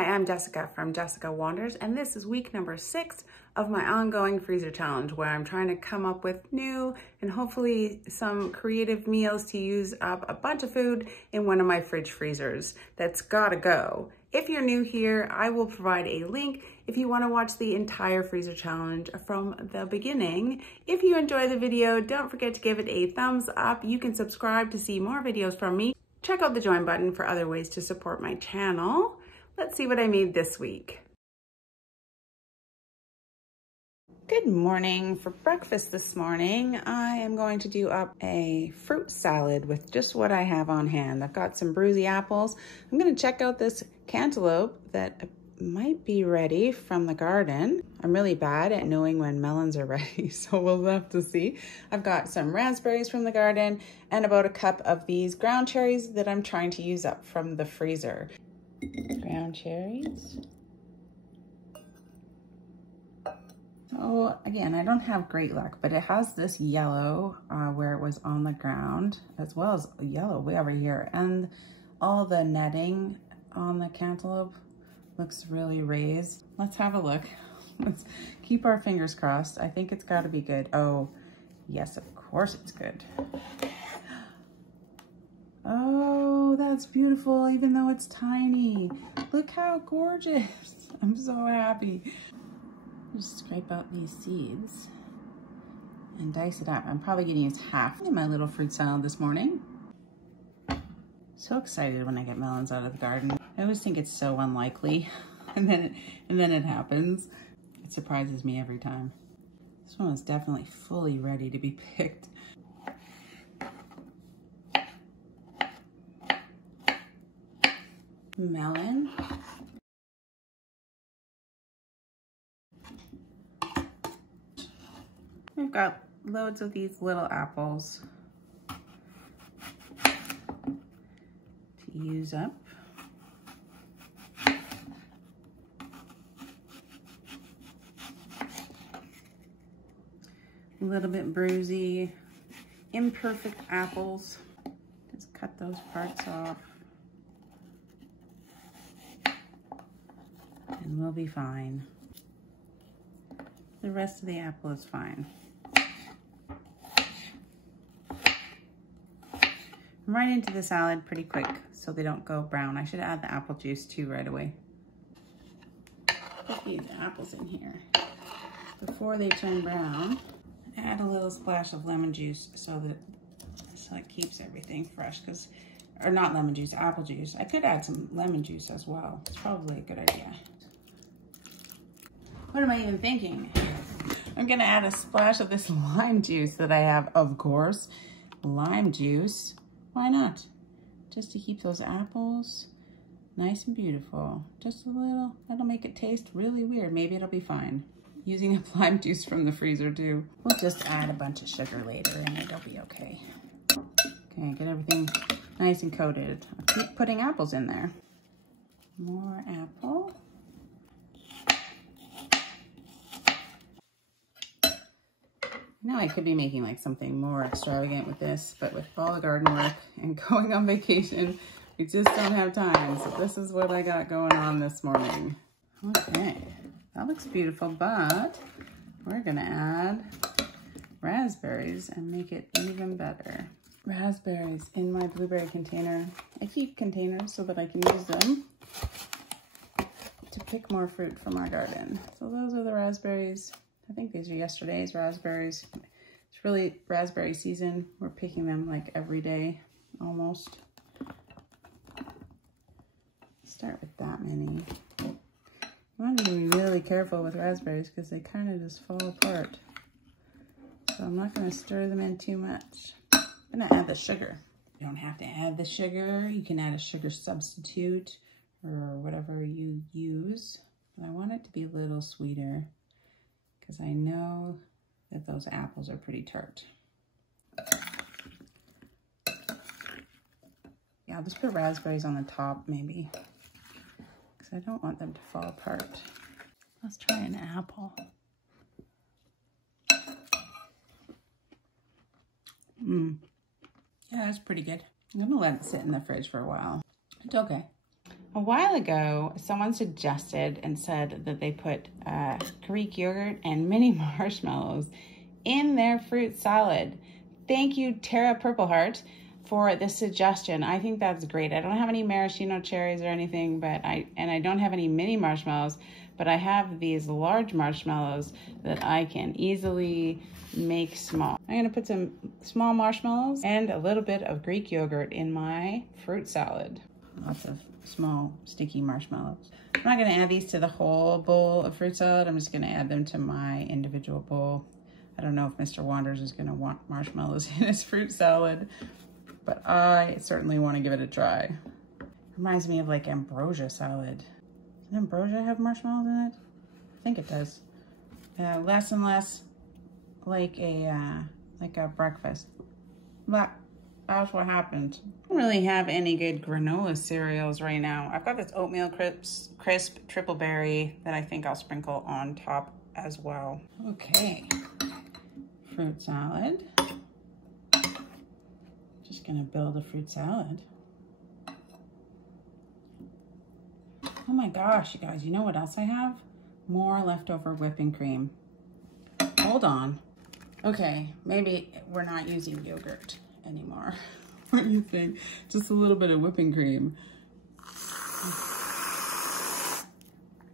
Hi, I'm Jessica from Jessica Wanders, and this is week number 6 of my ongoing freezer challenge, where I'm trying to come up with new and hopefully some creative meals to use up a bunch of food in one of my fridge freezers that's gotta go. If you're new here, I will provide a link if you want to watch the entire freezer challenge from the beginning. If you enjoy the video, don't forget to give it a thumbs up. You can subscribe to see more videos from me. Check out the join button for other ways to support my channel. Let's see what I made this week. Good morning. For breakfast this morning, I am going to do up a fruit salad with just what I have on hand. I've got some bruisey apples. I'm going to check out this cantaloupe that might be ready from the garden. I'm really bad at knowing when melons are ready, so we'll have to see. I've got some raspberries from the garden and about a cup of these ground cherries that I'm trying to use up from the freezer. Ground cherries. So again, I don't have great luck, but it has this yellow where it was on the ground, as well as yellow way over here. And all the netting on the cantaloupe looks really raised. Let's have a look. Let's keep our fingers crossed. I think it's got to be good. Oh, yes, of course it's good. Oh, that's beautiful, even though it's tiny. Look how gorgeous. I'm so happy. Just scrape out these seeds and dice it up. I'm probably gonna use half in my little fruit salad this morning. So excited when I get melons out of the garden. I always think it's so unlikely, and then it happens. It surprises me every time. This one is definitely fully ready to be picked. Melon. We've got loads of these little apples to use up. A little bit bruisey, imperfect apples. Just cut those parts off. And we'll be fine. The rest of the apple is fine. I'm right into the salad pretty quick so they don't go brown. I should add the apple juice too right away. Put these apples in here before they turn brown. Add a little splash of lemon juice so it keeps everything fresh, or not lemon juice, apple juice. I could add some lemon juice as well. It's probably a good idea. What am I even thinking? I'm gonna add a splash of this lime juice that I have, of course. Lime juice, why not? Just to keep those apples nice and beautiful. Just a little, that'll make it taste really weird. Maybe it'll be fine. Using up lime juice from the freezer too. We'll just add a bunch of sugar later and it'll be okay. Okay, get everything nice and coated. I'll keep putting apples in there. More apple. Now I could be making like something more extravagant with this, but with all the garden work and going on vacation, we just don't have time. So this is what I got going on this morning. Okay, that looks beautiful, but we're gonna add raspberries and make it even better. Raspberries in my blueberry container. I keep containers so that I can use them to pick more fruit from our garden. So those are the raspberries. I think these are yesterday's raspberries. It's really raspberry season. We're picking them like every day, almost. Start with that many. You want to be really careful with raspberries because they kind of just fall apart. So I'm not going to stir them in too much. I'm going to add the sugar. You don't have to add the sugar. You can add a sugar substitute or whatever you use. But I want it to be a little sweeter, because I know that those apples are pretty tart. Yeah, I'll just put raspberries on the top maybe, because I don't want them to fall apart. Let's try an apple. Yeah, that's pretty good. I'm gonna let it sit in the fridge for a while. It's okay. A while ago, someone suggested and said that they put Greek yogurt and mini marshmallows in their fruit salad. Thank you, Tara Purple Heart, for this suggestion. I think that's great. I don't have any maraschino cherries or anything, but I don't have any mini marshmallows, but I have these large marshmallows that I can easily make small. I'm gonna put some small marshmallows and a little bit of Greek yogurt in my fruit salad. Lots of small sticky marshmallows. I'm not gonna add these to the whole bowl of fruit salad. I'm just gonna add them to my individual bowl. I don't know if Mr. Wanders is gonna want marshmallows in his fruit salad, but I certainly wanna give it a try. Reminds me of like ambrosia salad. Does ambrosia have marshmallows in it? I think it does. Less and less like a breakfast. But that's what happens. I don't really have any good granola cereals right now. I've got this oatmeal crisp triple berry that I think I'll sprinkle on top as well. Okay, fruit salad. Just gonna build a fruit salad. Oh my gosh, you guys, you know what else I have? More leftover whipping cream. Hold on. Okay, maybe we're not using yogurt anymore. What do you think? Just a little bit of whipping cream.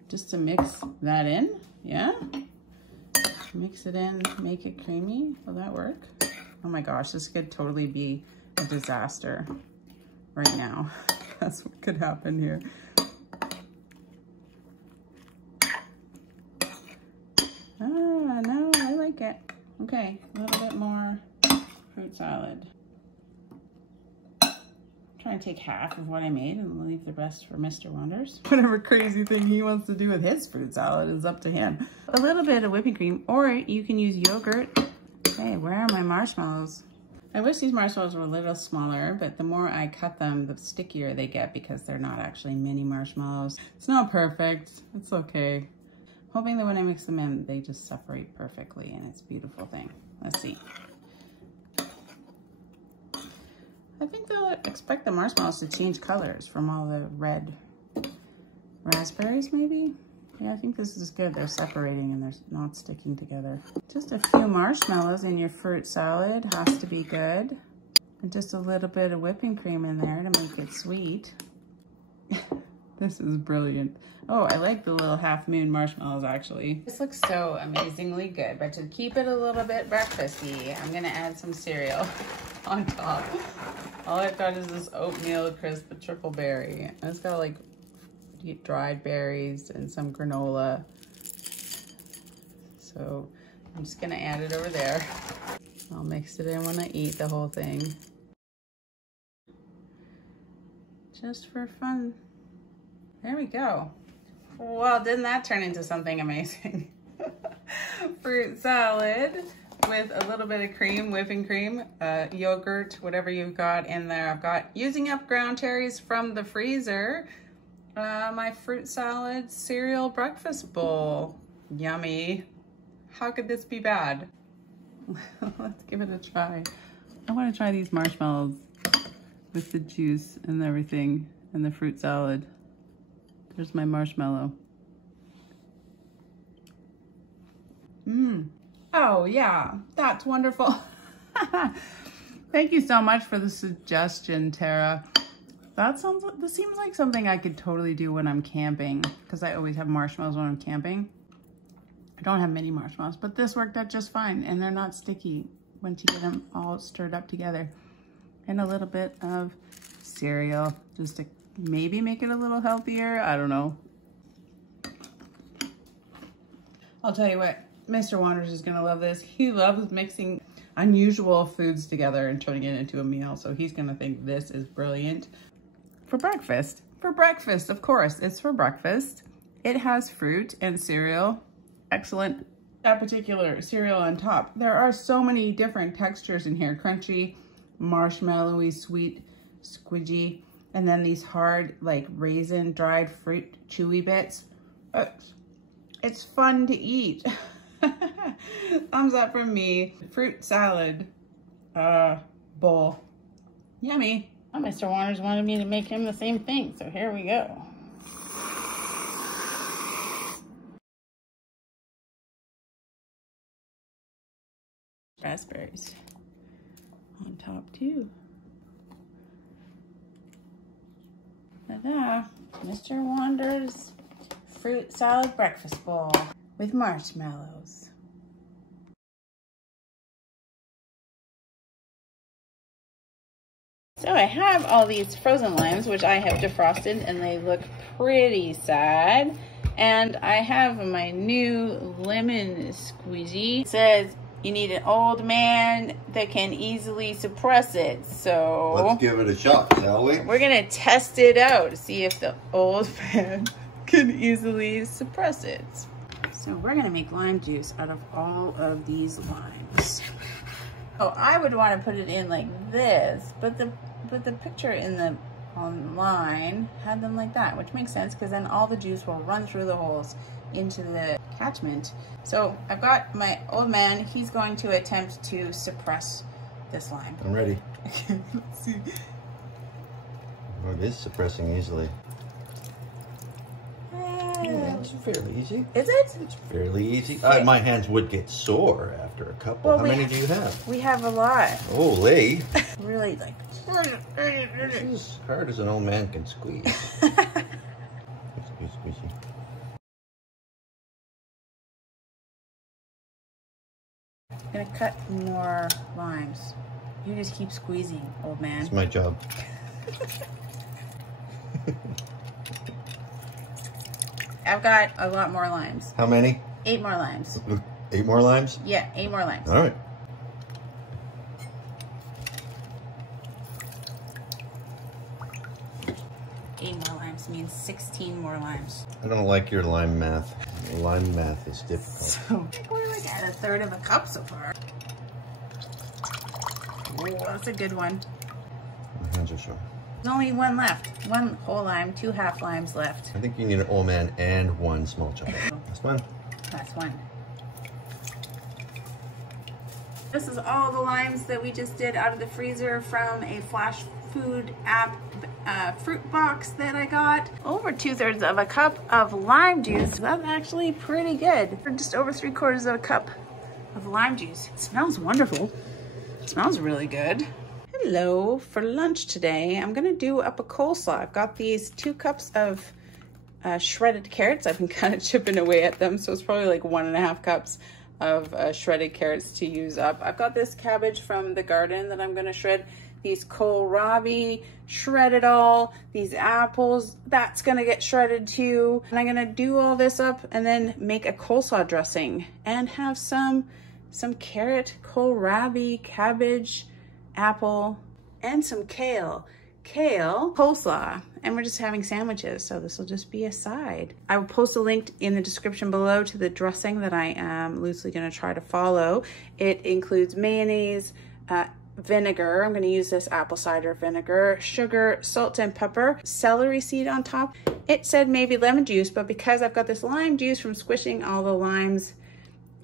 Just to mix that in, yeah? Mix it in, make it creamy. Will that work? Oh my gosh, this could totally be a disaster right now. That's what could happen here. Ah, no, I like it. Okay, a little bit more fruit salad. Try to take half of what I made and leave the rest for Mr. Wonders. Whatever crazy thing he wants to do with his fruit salad is up to him. A little bit of whipping cream, or you can use yogurt. Hey, where are my marshmallows? I wish these marshmallows were a little smaller, but the more I cut them, the stickier they get because they're not actually mini marshmallows. It's not perfect, it's okay. Hoping that when I mix them in, they just separate perfectly and it's a beautiful thing. Let's see. I think they'll expect the marshmallows to change colors from all the red raspberries, maybe? Yeah, I think this is good. They're separating and they're not sticking together. Just a few marshmallows in your fruit salad has to be good. And just a little bit of whipping cream in there to make it sweet. This is brilliant. Oh, I like the little half moon marshmallows actually. This looks so amazingly good, but to keep it a little bit breakfasty, I'm gonna add some cereal on top. All I've got is this oatmeal crisp triple berry. And it's got like dried berries and some granola. So I'm just gonna add it over there. I'll mix it in when I eat the whole thing. Just for fun. There we go. Well, didn't that turn into something amazing? Fruit salad with a little bit of cream, whipping cream, yogurt, whatever you've got in there. I've got, using up ground cherries from the freezer, my fruit salad cereal breakfast bowl. Yummy. How could this be bad? Let's give it a try. I want to try these marshmallows with the juice and everything and the fruit salad. There's my marshmallow. Oh yeah, that's wonderful. Thank you so much for the suggestion, Tara. This seems like something I could totally do when I'm camping, because I always have marshmallows when I'm camping. I don't have many marshmallows, but this worked out just fine, and they're not sticky once you get them all stirred up together. And a little bit of cereal, just to maybe make it a little healthier. I don't know. I'll tell you what, Mr. Wanders is gonna love this. He loves mixing unusual foods together and turning it into a meal. So he's gonna think this is brilliant. For breakfast. For breakfast, of course, it's for breakfast. It has fruit and cereal. Excellent. That particular cereal on top. There are so many different textures in here. Crunchy, marshmallowy, sweet, squidgy. And then these hard, like raisin, dried fruit, chewy bits. It's fun to eat. Thumbs up from me. Fruit salad bowl. Yummy. Oh, Mr. Wanders wanted me to make him the same thing, so here we go. Raspberries on top too. Ta-da! Mr. Wander's fruit salad breakfast bowl with marshmallows. So I have all these frozen limes, which I have defrosted, and they look pretty sad. And I have my new lemon squeezy. It says you need an old man that can easily suppress it. So let's give it a shot, shall we? We're gonna test it out to see if the old man can easily suppress it. So we're gonna make lime juice out of all of these limes. Oh, I would want to put it in like this, but the picture in the online had them like that, which makes sense because then all the juice will run through the holes into the catchment. So I've got my old man. He's going to attempt to suppress this lime. I'm ready. Okay, let's see. Oh, it is suppressing easily. It's fairly easy. Is it? It's fairly easy. My hands would get sore after a couple. Well, how many do you have? We have a lot. Holy. Really like. This is as hard as an old man can squeeze. Squeeze. I'm gonna cut more limes. You just keep squeezing, old man. It's my job. I've got a lot more limes. How many? 8 more limes. 8 more limes? Yeah, 8 more limes. All right. Means 16 more limes. I don't like your lime math. Lime math is difficult. So we're like at 1/3 of a cup so far. Oh, that's a good one. My hands are sore. There's only 1 left. 1 whole lime, 2 half limes left. I think you need an old man and 1 small chop. Last one. Last one. This is all the limes that we just did out of the freezer from a Flash Food app fruit box that I got. Over 2/3 of a cup of lime juice. That's actually pretty good. Just over 3/4 of a cup of lime juice. It smells wonderful. It smells really good. Hello, for lunch today, I'm gonna do up a coleslaw. I've got these 2 cups of shredded carrots. I've been kind of chipping away at them, so it's probably like 1.5 cups of shredded carrots to use up. I've got this cabbage from the garden that I'm gonna shred. These kohlrabi, shred it all. These apples, that's gonna get shredded too. And I'm gonna do all this up and then make a coleslaw dressing and have some carrot, kohlrabi, cabbage, apple, and some kale. Kale, coleslaw, and we're just having sandwiches, so this will just be a side. I will post a link in the description below to the dressing that I am loosely gonna try to follow. It includes mayonnaise, vinegar. I'm going to use this apple cider vinegar, sugar, salt and pepper, celery seed on top. It said maybe lemon juice, but because I've got this lime juice from squishing all the limes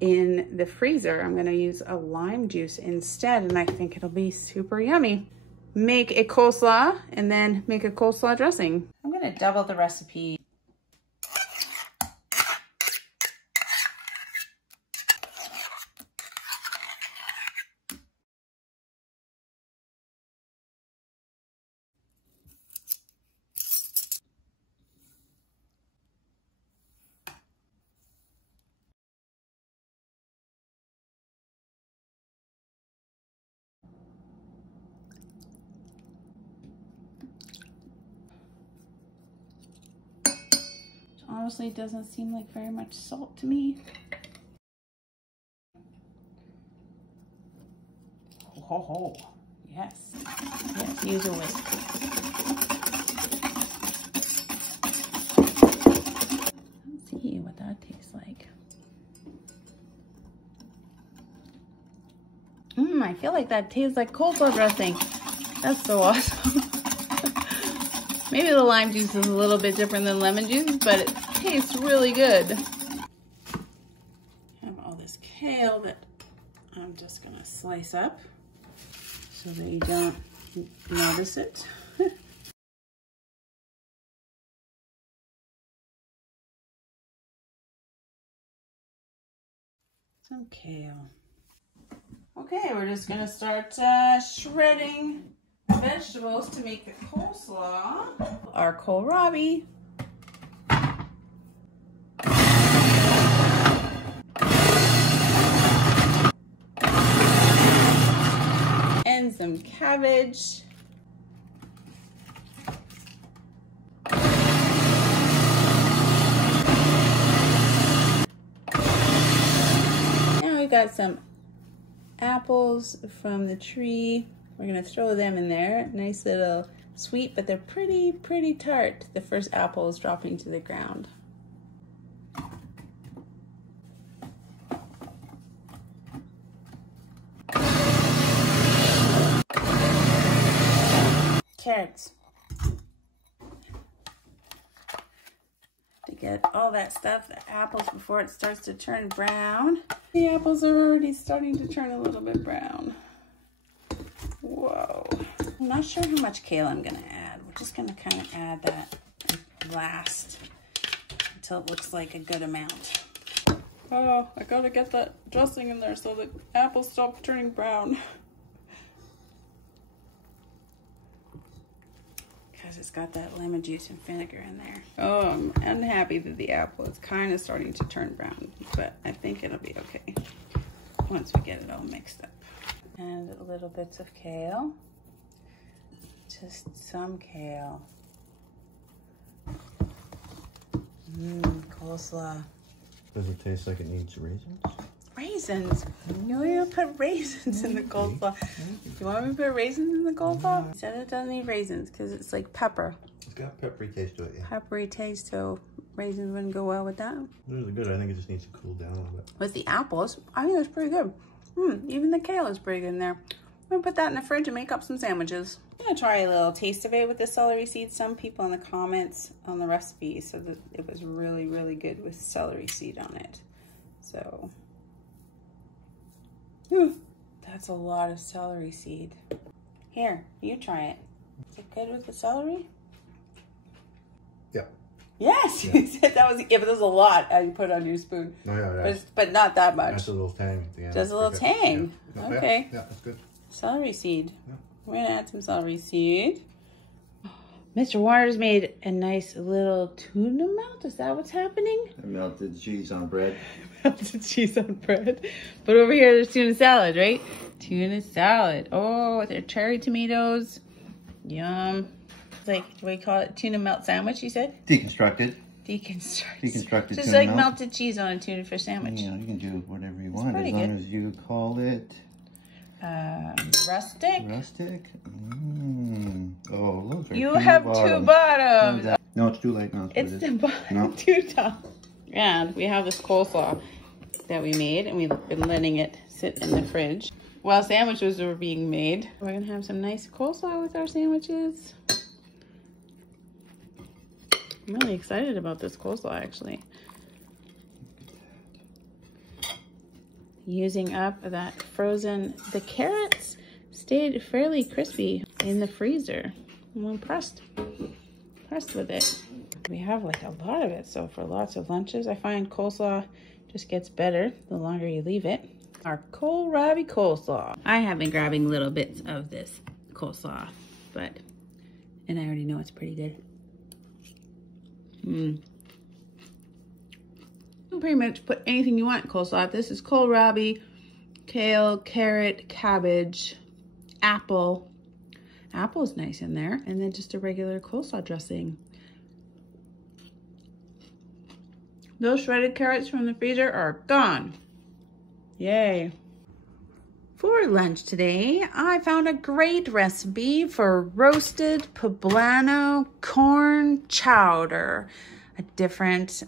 in the freezer, I'm going to use a lime juice instead, and I think it'll be super yummy. Make a coleslaw and then make a coleslaw dressing. I'm going to double the recipe. Honestly, it doesn't seem like very much salt to me. Oh, yes. Yes, use a whisk. Let's see what that tastes like. I feel like that tastes like coleslaw dressing. That's so awesome. Maybe the lime juice is a little bit different than lemon juice, but it tastes really good. I have all this kale that I'm just gonna slice up so that you don't notice it. Some kale. Okay, we're just gonna start shredding vegetables to make the coleslaw. Our kohlrabi. And some cabbage. Now we've got some apples from the tree. We're gonna throw them in there. Nice little sweet, but they're pretty tart. The first apple is dropping to the ground. Carrots. To get all that stuff, the apples, before it starts to turn brown. The apples are already starting to turn a little bit brown. Whoa. I'm not sure how much kale I'm gonna add. We're just gonna kind of add that last until it looks like a good amount. Oh, I gotta get that dressing in there so the apples stop turning brown. Because it's got that lemon juice and vinegar in there. Oh, I'm unhappy that the apple is kind of starting to turn brown, but I think it'll be okay once we get it all mixed up. And little bits of kale. Just some kale. Coleslaw. Does it taste like it needs raisins? Raisins? No, you don't put raisins in the coleslaw. You want me to put raisins in the coleslaw? It said it doesn't need raisins because it's like pepper. It's got a peppery taste to it, yeah. Peppery taste, so raisins wouldn't go well with that. Those are good. I think it just needs to cool down a little bit. With the apples, I think that's pretty good. Even the kale is pretty good in there. I'm gonna put that in the fridge and make up some sandwiches. I'm gonna try a little taste of it with the celery seed. Some people in the comments on the recipe said that it was really good with celery seed on it. So, that's a lot of celery seed. Here, you try it. Is it good with the celery? Yeah. Yes, yeah. You said that was, yeah, but there's a lot you put on your spoon. Oh, yeah, but not that much. That's a little tang. Yeah, just a little tang. Yeah. Okay. Yeah, that's good. Celery seed. Yeah. We're gonna add some celery seed. Mr. Waters made a nice little tuna melt. Is that what's happening? I melted cheese on bread. Melted cheese on bread. But over here, there's tuna salad, right? Tuna salad. Oh, with their cherry tomatoes. Yum. It's like, what do you call it? Tuna melt sandwich, you said? Deconstructed. Deconstructed. Just like melted cheese on a tuna fish sandwich. Yeah, you can do whatever you want as long as you call it rustic. Rustic. Oh, those are you have two bottoms. No, it's too late now. It's the bottom, two tops. And we have this coleslaw that we made, and we've been letting it sit in the fridge while sandwiches were being made. We're gonna have some nice coleslaw with our sandwiches. I'm really excited about this coleslaw, actually. Using up that frozen, the carrots stayed fairly crispy in the freezer. I'm impressed with it. We have like a lot of it, so for lots of lunches, I find coleslaw just gets better the longer you leave it. Our kohlrabi coleslaw. I have been grabbing little bits of this coleslaw, and I already know it's pretty good. You can pretty much put anything you want in coleslaw. This is kohlrabi, kale, carrot, cabbage, apple. Apple's nice in there. And then just a regular coleslaw dressing. Those shredded carrots from the freezer are gone. Yay. For lunch today, I found a great recipe for roasted poblano corn chowder. A different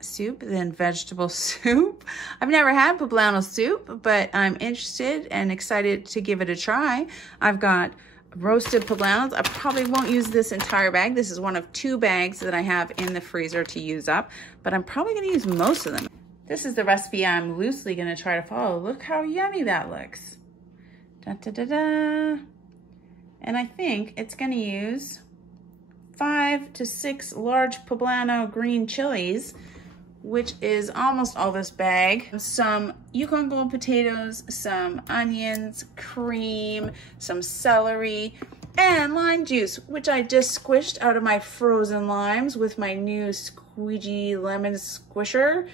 soup than vegetable soup. I've never had poblano soup, but I'm interested and excited to give it a try. I've got roasted poblanos. I probably won't use this entire bag. This is one of 2 bags that I have in the freezer to use up, but I'm probably gonna use most of them. This is the recipe I'm loosely gonna try to follow. Look how yummy that looks. Da, da, da, da. And I think it's gonna use 5 to 6 large poblano green chilies which is almost all this bag. Some Yukon Gold potatoes, some onions, cream, some celery, and lime juice, which I just squished out of my frozen limes with my new squeegee lemon squisher.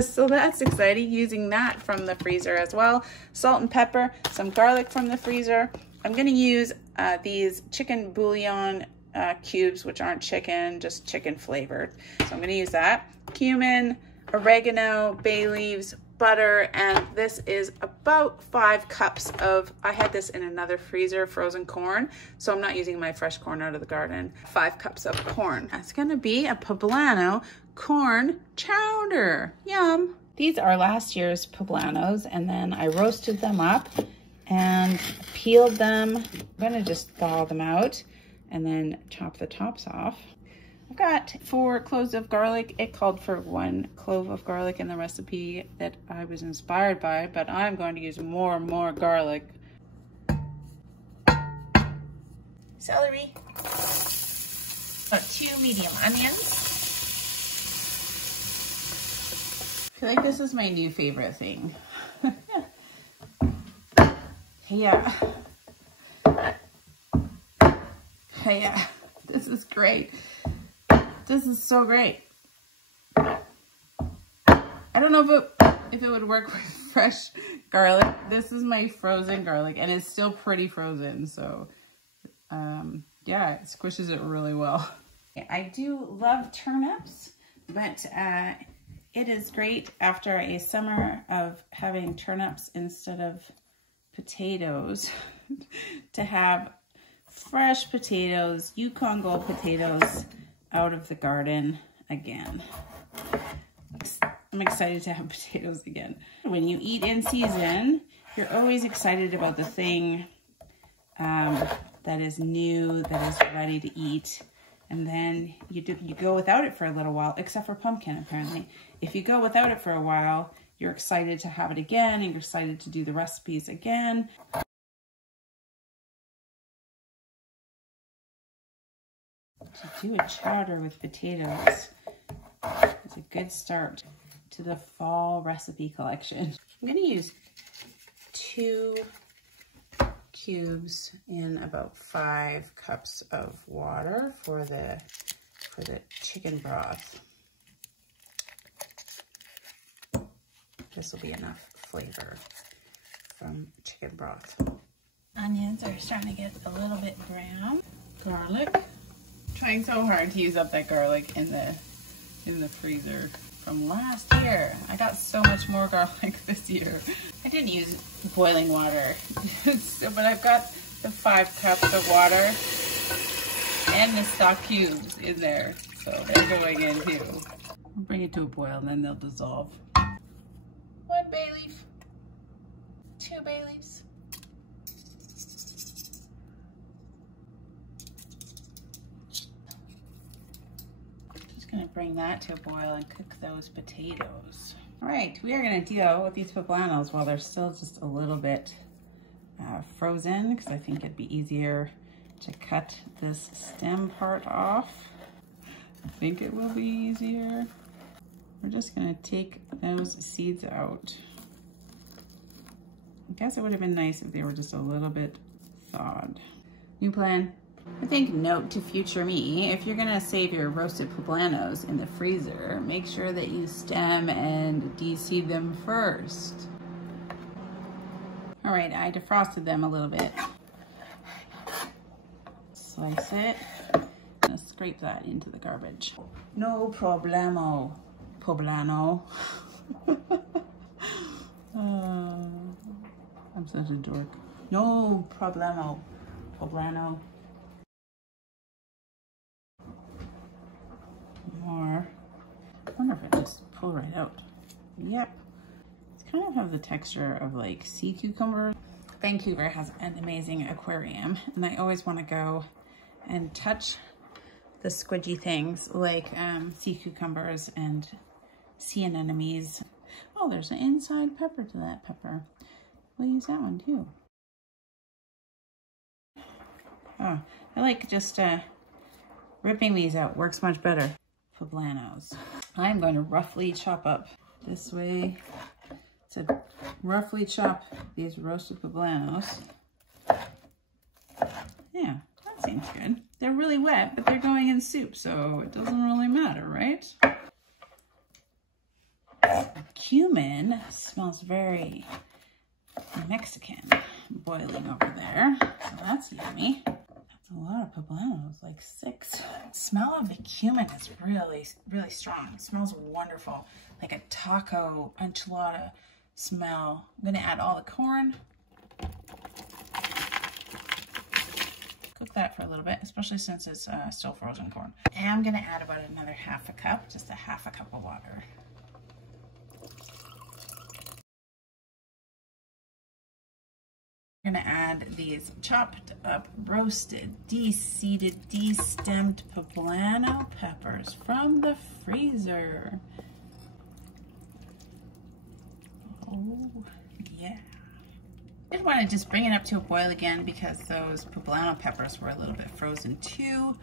So that's exciting, using that from the freezer as well. Salt and pepper, some garlic from the freezer. I'm gonna use these chicken bouillon cubes, which aren't chicken, just chicken flavored. So I'm gonna use that. Cumin, oregano, bay leaves, butter, and this is about 5 cups of, I had this in another freezer, frozen corn, so I'm not using my fresh corn out of the garden. 5 cups of corn. That's gonna be a poblano corn chowder. Yum. These are last year's poblanos, and then I roasted them up and peeled them. I'm gonna just thaw them out and then chop the tops off. I've got 4 cloves of garlic. It called for 1 clove of garlic in the recipe that I was inspired by, but I'm going to use more and more garlic. Celery. About 2 medium onions. I feel like this is my new favorite thing. Yeah. Yeah. This is great. This is so great. I don't know if it would work with fresh garlic. This is my frozen garlic, and it's still pretty frozen, so yeah, it squishes it really well. I do love turnips, but it is great after a summer of having turnips instead of potatoes to have fresh potatoes, Yukon Gold potatoes, out of the garden again. I'm excited to have potatoes again. When you eat in season, you're always excited about the thing that is new, that is ready to eat. And then you go without it for a little while, except for pumpkin, apparently. If you go without it for a while, you're excited to have it again, and you're excited to do the recipes again. To do a chowder with potatoes is a good start to the fall recipe collection. I'm going to use 2 cubes in about 5 cups of water for the chicken broth. This will be enough flavor from chicken broth. Onions are starting to get a little bit brown. Garlic. Trying so hard to use up that garlic in the freezer from last year. I got so much more garlic this year. I didn't use boiling water, but I've got the 5 cups of water and the stock cubes in there, so they're going in too. I'll bring it to a boil and then they'll dissolve. 1 bay leaf, 2 bay leaves. Gonna bring that to a boil and cook those potatoes. All right, we are gonna deal with these poblanos while they're still just a little bit frozen, because I think it'd be easier to cut this stem part off. I think it will be easier. We're just gonna take those seeds out. I guess it would have been nice if they were just a little bit thawed. New plan. I think note to future me, if you're gonna save your roasted poblanos in the freezer, make sure that you stem and de-seed them first. All right, I defrosted them a little bit. Slice it, and scrape that into the garbage. No problemo, poblano. I'm such a dork. No problemo, poblano. More. I wonder if it just pull right out. Yep. It's kind of have the texture of like sea cucumber. Vancouver has an amazing aquarium, and I always want to go and touch the squidgy things like sea cucumbers and sea anemones. Oh, there's an inside pepper to that pepper. We'll use that one too. Oh, I like just ripping these out. Works much better. Poblanos. I'm going to roughly chop up this way to roughly chop these roasted poblanos. Yeah, that seems good. They're really wet, but they're going in soup, so it doesn't really matter, right? Cumin smells very Mexican, boiling over there, so that's yummy. That's a lot of poblanos, like 6. The smell of the cumin is really, really strong. It smells wonderful, like a taco enchilada smell. I'm gonna add all the corn. Cook that for a little bit, especially since it's still frozen corn. And I'm gonna add about another half a cup, just a half a cup of water. I'm gonna add these chopped up, roasted, de-seeded, de-stemmed poblano peppers from the freezer. Oh, yeah. I did want to just bring it up to a boil again because those poblano peppers were a little bit frozen too.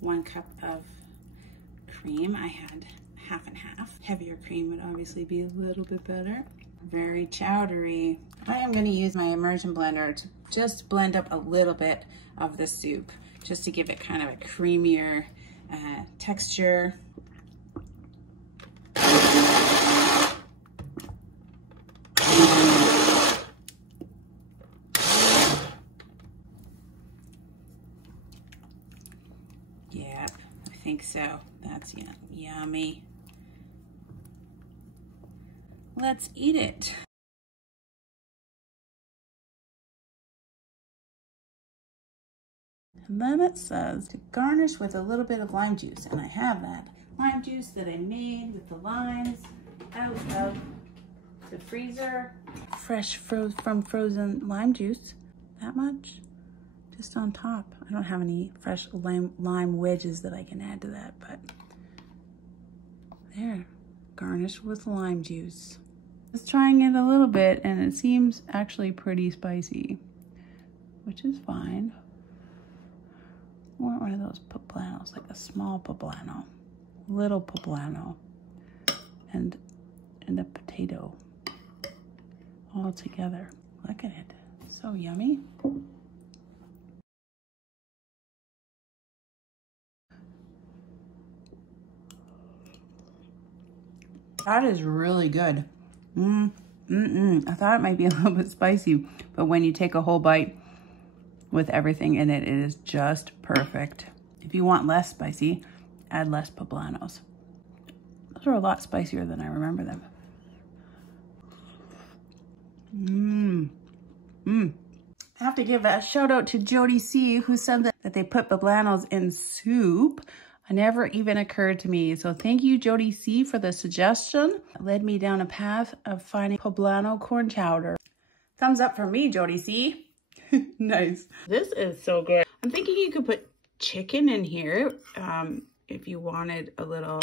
1 cup of cream. I had half and half. Heavier cream would obviously be a little bit better. Very chowdery. I am going to use my immersion blender to just blend up a little bit of the soup, just to give it kind of a creamier texture. Yep, I think so. That's yummy. Let's eat it. And then it says to garnish with a little bit of lime juice, and I have that lime juice that I made with the limes out of the freezer. Fresh from frozen lime juice. That much, just on top. I don't have any fresh lime wedges that I can add to that, but there, garnished with lime juice. Just trying it a little bit, and it seems actually pretty spicy, which is fine. I want one of those poblanos, like a small poblano, little poblano, and a potato all together. Look at it, so yummy. That is really good. I thought it might be a little bit spicy, but when you take a whole bite with everything in it, it is just perfect. If you want less spicy, add less poblanos. Those are a lot spicier than I remember them. I have to give a shout out to Jody C, who said that they put poblanos in soup. It never even occurred to me. So thank you, Jody C, for the suggestion. It led me down a path of finding poblano corn chowder. Thumbs up for me, Jody C. Nice. This is so good. I'm thinking you could put chicken in here if you wanted a little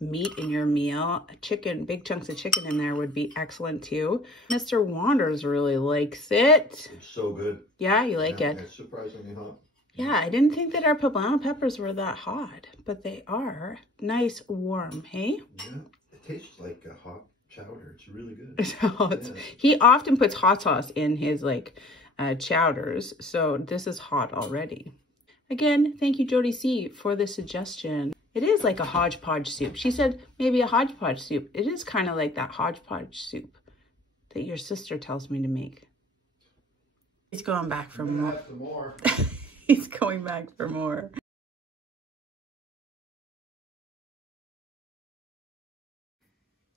meat in your meal. Chicken, big chunks of chicken in there would be excellent too. Mr. Wanders really likes it. It's so good. Yeah, you like it? It's surprisingly hot. Yeah, I didn't think that our poblano peppers were that hot, but they are. Nice warm, hey? Yeah, it tastes like a hot chowder. It's really good. So he often puts hot sauce in his like chowders, so this is hot already. Again, thank you, Jody C, for the suggestion. It is like a hodgepodge soup. She said maybe a hodgepodge soup. It is kind of like that hodgepodge soup that your sister tells me to make. He's going back for more. He's going back for more.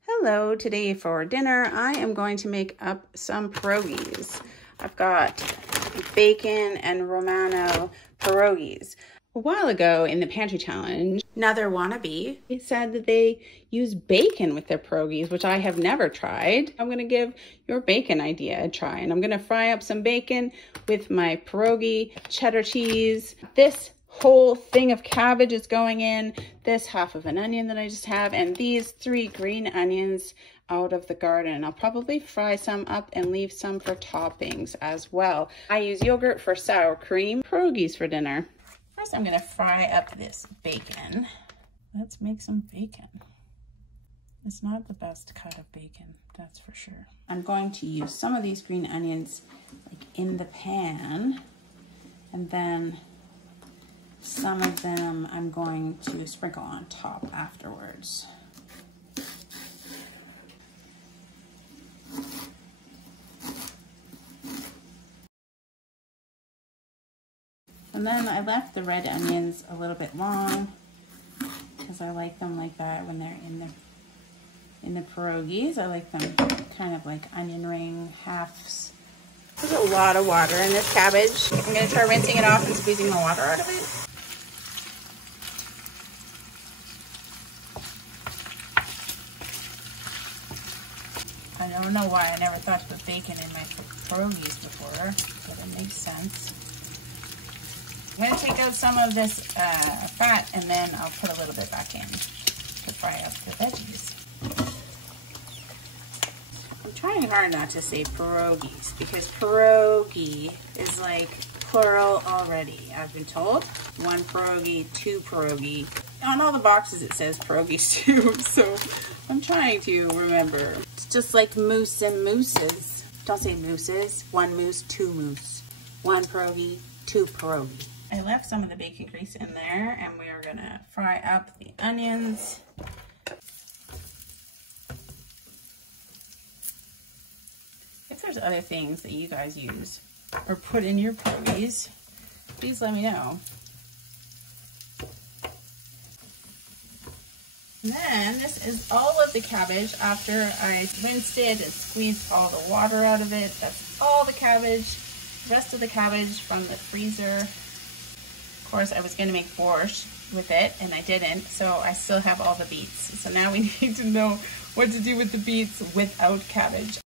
Hello, today for dinner, I am going to make up some pierogies. I've got bacon and Romano pierogies. A while ago in the pantry challenge, another wannabe said that they use bacon with their pierogies, which I have never tried. I'm gonna give your bacon idea a try, and I'm gonna fry up some bacon with my pierogi, cheddar cheese. This whole thing of cabbage is going in, this half of an onion that I just have, and these 3 green onions out of the garden. I'll probably fry some up and leave some for toppings as well. I use yogurt for sour cream, pierogies for dinner. I First, I'm gonna fry up this bacon. Let's make some bacon. It's not the best cut of bacon, that's for sure. I'm going to use some of these green onions like in the pan, and then some of them I'm going to sprinkle on top afterwards. And then I left the red onions a little bit long because I like them like that when they're in the pierogies. I like them kind of like onion ring halves. There's a lot of water in this cabbage. I'm gonna try rinsing it off and squeezing the water out of it. I don't know why I never thought to put bacon in my pierogies before, but it makes sense. I'm going to take out some of this fat, and then I'll put a little bit back in to fry up the veggies. I'm trying hard not to say pierogies because pierogi is like plural already, I've been told. 1 pierogi, 2 pierogi. On all the boxes it says pierogies too, so I'm trying to remember. It's just like moose and mooses. Don't say mooses. 1 moose, 2 moose. 1 pierogi, 2 pierogi. I left some of the bacon grease in there, and we are gonna fry up the onions. If there's other things that you guys use or put in your pierogies, please let me know. And then this is all of the cabbage after I rinsed it and squeezed all the water out of it. That's all the cabbage, the rest of the cabbage from the freezer. Of course, I was going to make borscht with it, and I didn't, so I still have all the beets. So now we need to know what to do with the beets without cabbage.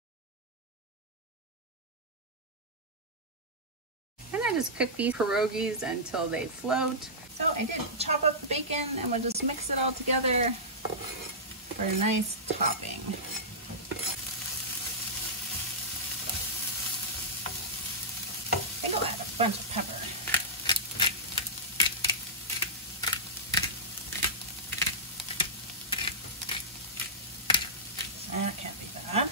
And I just cook these pierogies until they float. So I did chop up the bacon, and we'll just mix it all together for a nice topping. I think I'll add a bunch of pepper. That can't be bad.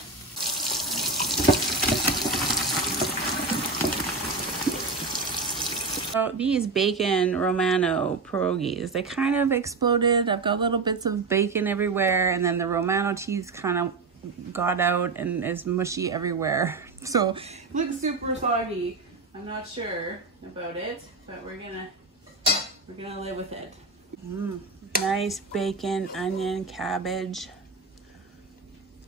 So these bacon Romano pierogies, they kind of exploded. I've got little bits of bacon everywhere, and then the Romano cheese kind of got out and is mushy everywhere. So it looks super soggy. I'm not sure about it, but we're gonna live with it. Nice bacon, onion, cabbage.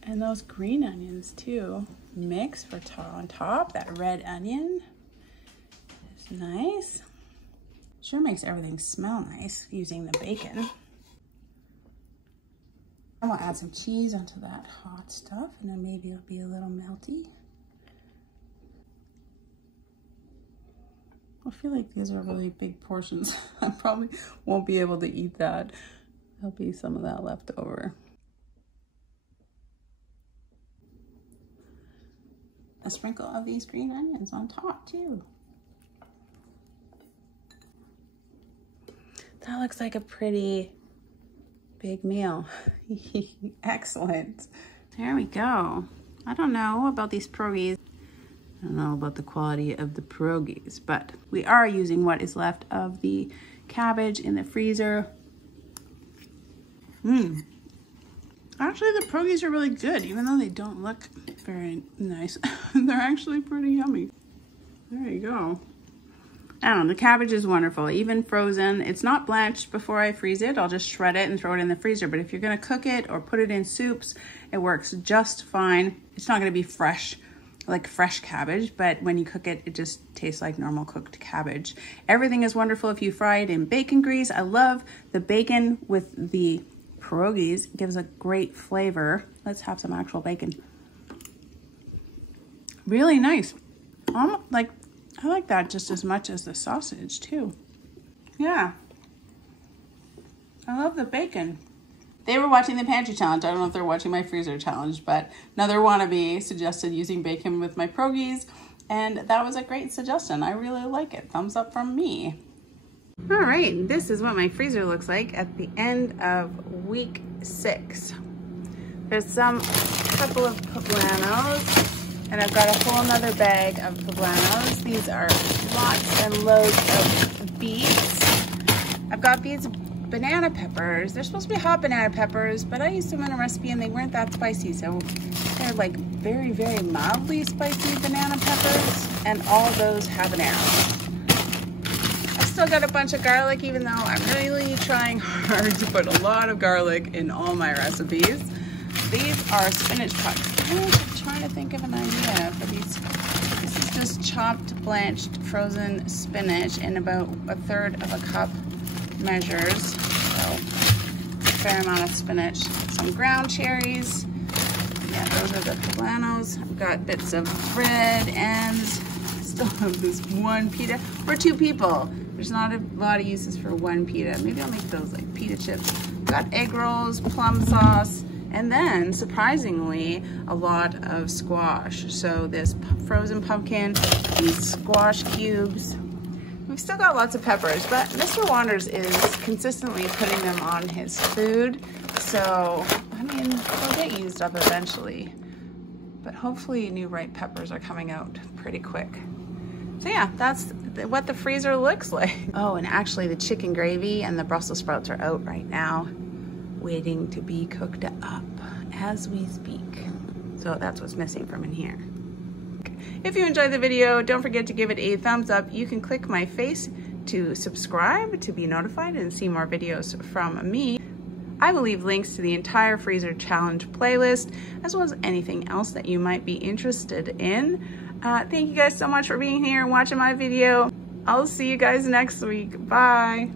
And those green onions too, mixed for on top. That red onion is nice. Sure makes everything smell nice using the bacon. I'm gonna add some cheese onto that hot stuff, and then maybe it'll be a little melty. I feel like these are really big portions. I probably won't be able to eat that. There'll be some of that left over. A sprinkle of these green onions on top too. That looks like a pretty big meal. Excellent. There we go. I don't know about these pierogies. I don't know about the quality of the pierogies, but we are using what is left of the cabbage in the freezer. Actually, the pierogies are really good, even though they don't look very nice. They're actually pretty yummy. There you go. I don't know, the cabbage is wonderful, even frozen. It's not blanched before I freeze it. I'll just shred it and throw it in the freezer. But if you're gonna cook it or put it in soups, it works just fine. It's not gonna be fresh, like fresh cabbage, but when you cook it, it just tastes like normal cooked cabbage. Everything is wonderful if you fry it in bacon grease. I love the bacon with the pierogies, gives a great flavor. Let's have some actual bacon. Really nice. I like that just as much as the sausage too. Yeah. I love the bacon. They were watching the pantry challenge. I don't know if they're watching my freezer challenge, but another wannabe suggested using bacon with my pierogies, and that was a great suggestion. I really like it. Thumbs up from me. All right, this is what my freezer looks like at the end of week 6. There's some couple of poblanos, and I've got a whole nother bag of poblanos. These are lots and loads of beets. I've got these banana peppers. They're supposed to be hot banana peppers, but I used them in a recipe and they weren't that spicy, so they're like very, very mildly spicy banana peppers, and all those habaneros. I've still got a bunch of garlic, even though I'm really trying hard to put a lot of garlic in all my recipes. These are spinach pucks. I'm trying to think of an idea for these. This is just chopped, blanched, frozen spinach in about 1/3 of a cup measures. So a fair amount of spinach. Some ground cherries. Yeah, those are the poblanos. I've got bits of bread and still have this one pita for 2 people. There's not a lot of uses for one pita. Maybe I'll make those like pita chips. Got egg rolls, plum sauce, and then surprisingly a lot of squash. So this frozen pumpkin, these squash cubes. We've still got lots of peppers, but Mr. Wanders is consistently putting them on his food. So, I mean, they'll get used up eventually. But hopefully new ripe peppers are coming out pretty quick. So yeah, that's what the freezer looks like. Oh, and actually the chicken gravy and the Brussels sprouts are out right now, waiting to be cooked up as we speak. So that's what's missing from in here. If you enjoyed the video, don't forget to give it a thumbs up. You can click my face to subscribe to be notified and see more videos from me. I will leave links to the entire Freezer Challenge playlist, as well as anything else that you might be interested in. Thank you guys so much for being here and watching my video. I'll see you guys next week. Bye.